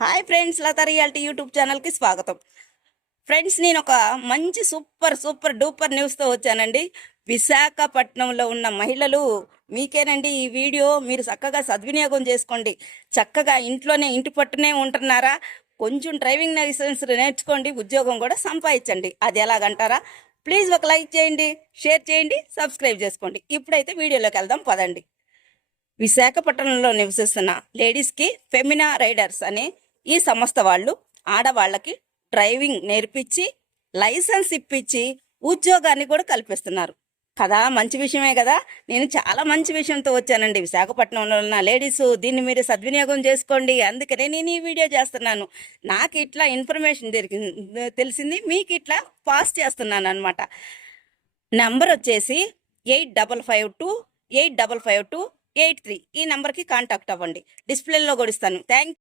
Hi friends Latha reality YouTube ఛానల్కి స్వాగతం. Friends నేను ఒక మంచి సూపర్ సూపర్ డూపర్ న్యూస్తో వచ్చానండి. విశాఖపట్నంలో ఉన్న మహిళలు మీకేనండి ఈ వీడియో? మీరు చక్కగా సద్వినియోగం చేసుకోండి. చక్కగా ఇంట్లోనే ఇంటి పట్టునే ఉంటున్నారా? కొంచెం డ్రైవింగ్ లైసెన్స్ నేర్చుకోండి ఉద్యోగం కూడా సంపాదించండి. అది ఎలాగంటారా? ప్లీజ్ ఒక లైక్ చేయండి షేర్ చేయండి సబ్స్క్రైబ్ చేసుకోండి. ఇప్పుడైతే వీడియోలోకి వెళ్దాం పదండి. విశాఖపట్నంలో నివసిస్తున్న లేడీస్కి ఫెమినా రైడర్స్ అనే ఈ సంస్థ వాళ్ళు ఆడవాళ్ళకి డ్రైవింగ్ నేర్పించి లైసెన్స్ ఇప్పించి ఉద్యోగాన్ని కూడా కల్పిస్తున్నారు. కదా మంచి విషయమే కదా. నేను చాలా మంచి విషయంతో వచ్చానండి. విశాఖపట్నంలో ఉన్న లేడీస్ దీన్ని మీరు సద్వినియోగం చేసుకోండి. అందుకనే నేను ఈ వీడియో చేస్తున్నాను. నాకు ఇట్లా ఇన్ఫర్మేషన్ దొరికింది తెలిసింది. మీకు ఇట్లా పాస్ చేస్తున్నాను అనమాట నెంబర్ వచ్చేసి eight double five two eight double five two eight three. ఈ నెంబర్కి కాంటాక్ట్ అవ్వండి. డిస్ప్లేలో కూడా ఇస్తాను థ్యాంక్